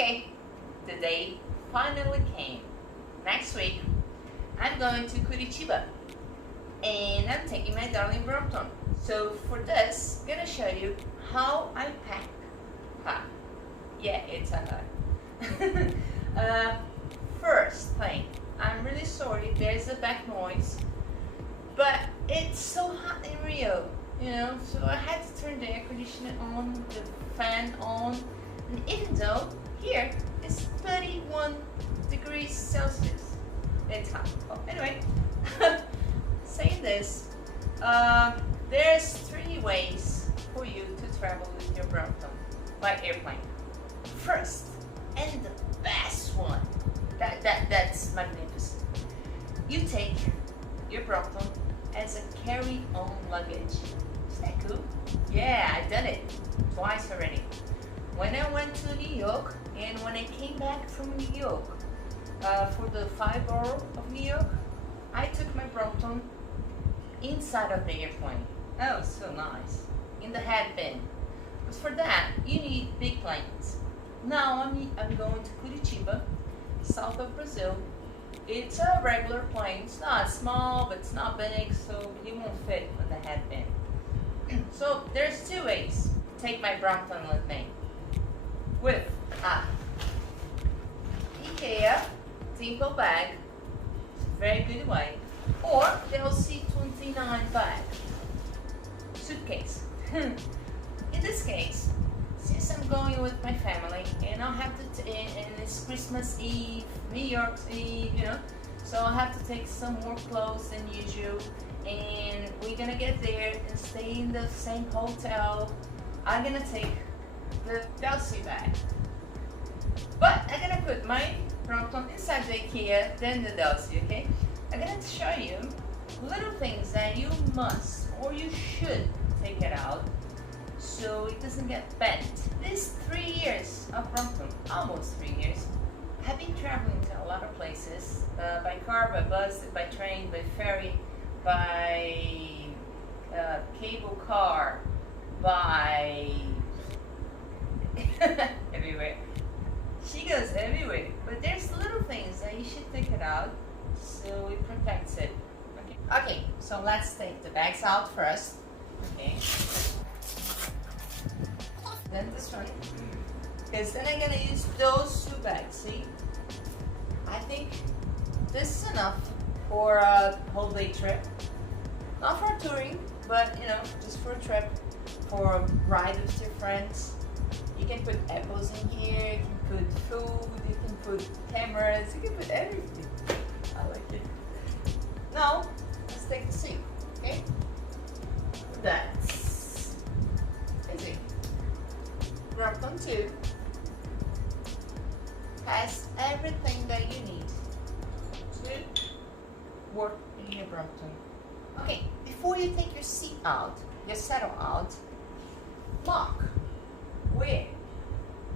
Okay, the day finally came. Next week, I'm going to Curitiba and I'm taking my darling Brompton. So for this, I'm gonna show you how I pack. Yeah, it's a first thing, I'm really sorry, there's a back noise, but it's so hot in Rio, you know, so I had to turn the air conditioner on, the fan on, and even though here it's 31 degrees Celsius, it's hot. Oh, anyway, saying this, there's 3 ways for you to travel with your Brompton by airplane. First, and the best one, that's magnificent. You take your Brompton as a carry-on luggage. Isn't that cool? Yeah, I've done it twice already. When I went to New York and when I came back from New York for the 5 borough of New York, I took my Brompton inside of the airplane. Oh, so nice. In the head bin. But for that, you need big planes. Now I'm going to Curitiba, south of Brazil. It's a regular plane. It's not small, but it's not big, so it won't fit on the head bin. So there's 2 ways to take my Brompton with me. With Ikea DIMPA Bag, it's a very good way, or Delsey C17 Bag, suitcase. In this case, since I'm going with my family and I'll have to, and it's Christmas Eve, New York's Eve, you know, so I'll have to take some more clothes than usual, and we're gonna get there and stay in the same hotel. I'm gonna take the Delsey bag, but I'm gonna put my Brompton inside the Ikea, then the Delsey, okay? I'm gonna show you little things that you must or you should take it out so it doesn't get bent. These 3 years of Brompton, almost 3 years, I've been traveling to a lot of places, by car, by bus, by train, by ferry, by cable car, by everywhere. She goes everywhere, but there's little things that you should take it out so it protects it. Okay, so let's take the bags out first. Okay. Then this one, because then I'm gonna use those 2 bags. See, I think this is enough for a whole day trip. Not for touring, but you know, just for a trip, for a ride with your friends. You can put apples in here, you can put food, you can put cameras, you can put everything. I like it. Now, let's take the seat, okay? That's easy. Brompton 2 has everything that you need to work in your Brompton. Okay, before you take your seat out, your saddle out, mark where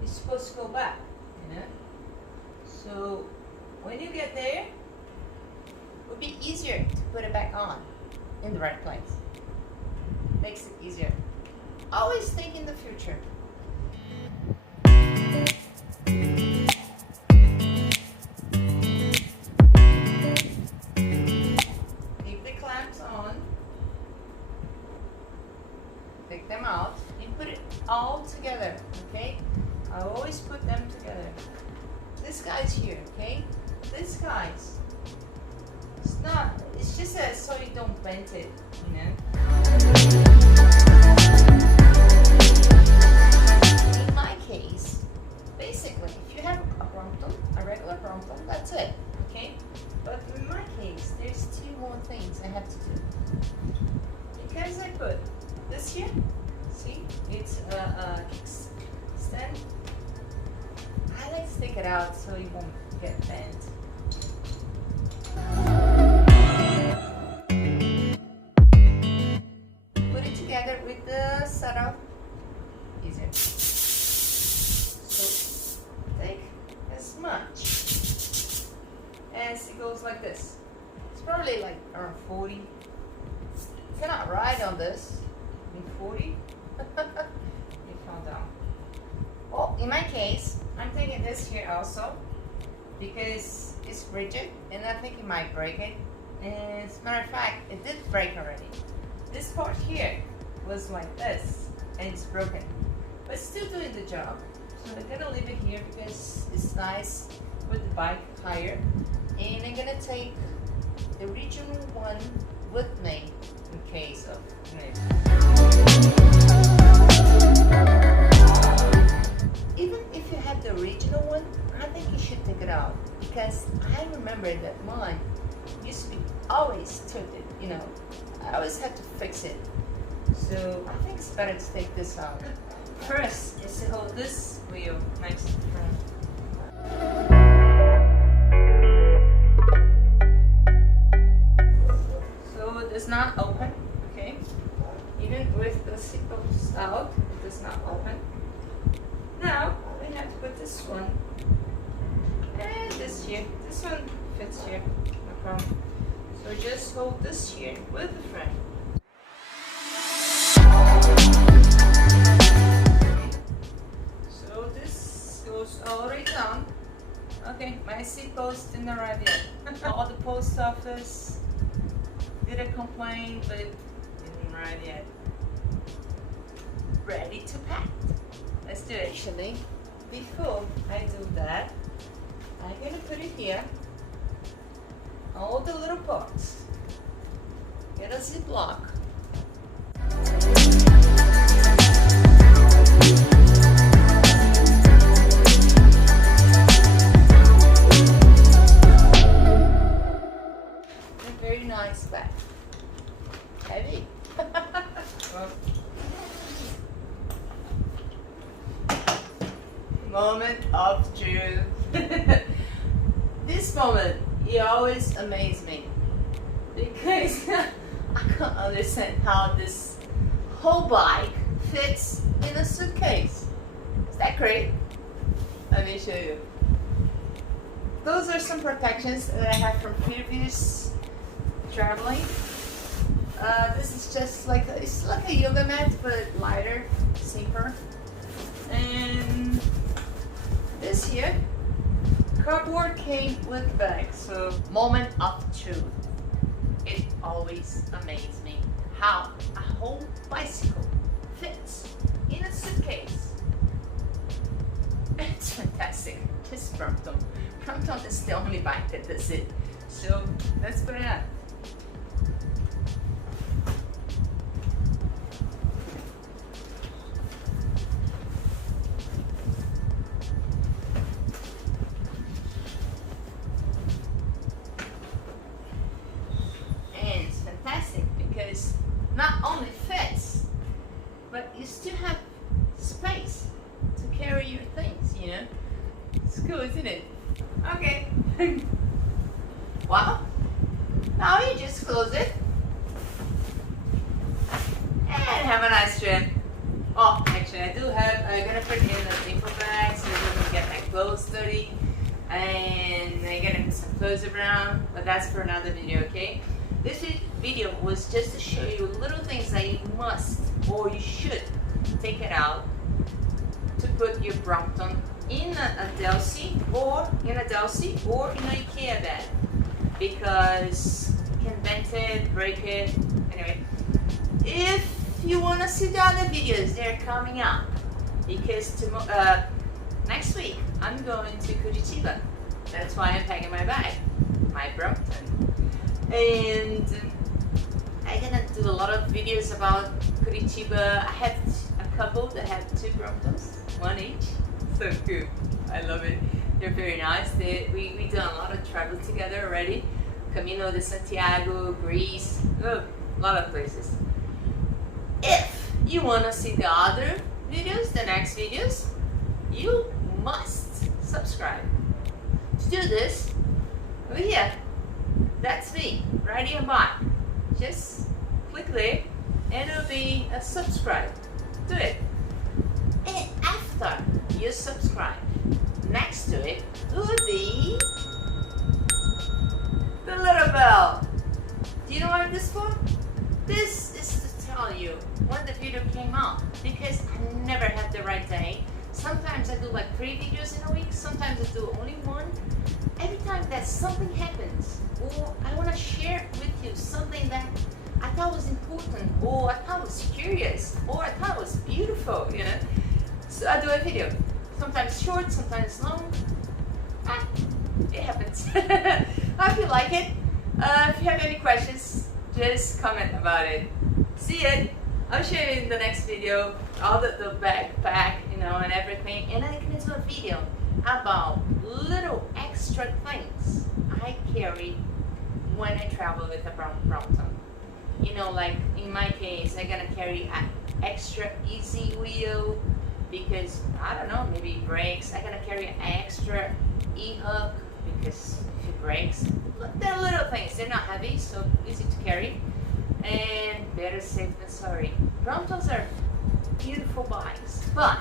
you're supposed to go back, you know? So when you get there, it will be easier to put it back on in the right place. Makes it easier. Always think in the future. Leave the clamps on. Take them out and put it all together, okay? I always put them together. This guy's here, okay? This guy's, it's just so you don't bend it, you know? In my case, basically, if you have a Brompton, a regular Brompton, that's it, okay? But in my case, there's 2 more things I have to do. Because I put this here, see, it's a kickstand. I like to take it out so it won't get bent. Put it together with the saddle. Easier. So take as much as it goes like this. It's probably like around 40. If you're not right on this, 40. You found out. Well, in my case, I'm taking this here also because it's rigid and I think it might break it. And as a matter of fact, it did break already. This part here was like this and it's broken, but it's still doing the job. So I'm gonna leave it here because it's nice with the bike higher. And I'm gonna take the original one with me in case of need. Even if you have the original one, I think you should take it out because I remember that mine used to be always tilted, you know. I always had to fix it. So I think it's better to take this out. First is to hold this wheel next to the front. So it does not open, okay? Even with the seatbelts out, it does not open. Now we have to put this one and this here. This one fits here, no problem. So just hold this here with the frame. So this goes all the way down. Okay, my seat post didn't arrive yet. All the post office didn't complain, but it didn't arrive yet. Ready to pack. Let's do it. Actually, before I do that, I'm gonna put it here. All the little parts. Get a ziplock. A very nice bag. Heavy. Moment of truth. This moment, it always amazes me because I can't understand how this whole bike fits in a suitcase. Is that great? Let me show you. Those are some protections that I have from previous traveling. This is just like it's like a yoga mat but lighter, simpler. And this here, cardboard came with the bag. So moment of truth. It always amazes me how a whole bicycle fits in a suitcase. It's fantastic. Just Brompton. Brompton is the only bike that does it. So let's put it up. And it's fantastic because not only fits, but you still have space to carry your things, you know? It's cool, isn't it? Okay. Wow. Now you just close it. And have a nice trip. Oh, actually I'm gonna put in a DIMPA bag so it doesn't get my clothes dirty. And I'm gonna put some clothes around, but that's for another video, okay? This video was just to show you little things that you must or you should take it out to put your Brompton in a Delsey or in an Ikea bag because you can bend it, break it. Anyway, if you want to see the other videos, they're coming up because next week I'm going to Curitiba. That's why I'm packing my bag, my Brompton. And I'm gonna do a lot of videos about Curitiba. I have a couple that have 2 Bromptons, 1 each. So cool. I love it. They're very nice. We done a lot of travel together already. Camino de Santiago, Greece, a lot of places. If you want to see the other videos, the next videos, you must subscribe. To do this, over here, that's me, riding a bike. Just click there and it'll be a subscribe. Do it. And after you subscribe, next to it will be the little bell. Do you know what this is for? This is to tell you when the video came out because I never had the right day Sometimes I do like 3 videos in a week, sometimes I do only 1. Every time that something happens, or I want to share with you something that I thought was important, or I thought was curious, or I thought was beautiful, you know. So I do a video. Sometimes short, sometimes long. It happens. I hope you like it. If you have any questions, just comment about it. See it. I'll show you in the next video all the backpack, you know, and everything. And I can do a video about little extra things I carry when I travel with a Brompton. You know, like in my case, I'm gonna carry an extra EasyWheel because, I don't know, maybe it breaks. I'm gonna carry an extra E-hook because if it breaks, they're little things. They're not heavy, so easy to carry. And better safe than sorry. Bromptons are beautiful bikes, but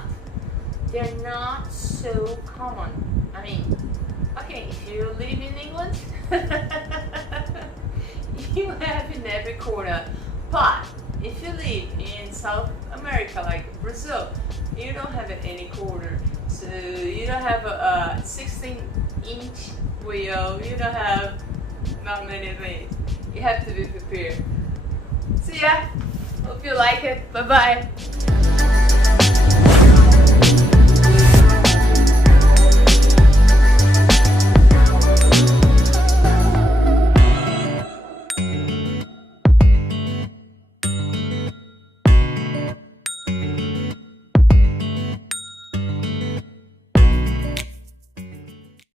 they're not so common. I mean, okay, if you live in England, you have in every corner. But if you live in South America, like Brazil, you don't have it any corner. So you don't have a 16-inch wheel. You don't have not many things. You have to be prepared. So yeah, hope you like it. Bye bye.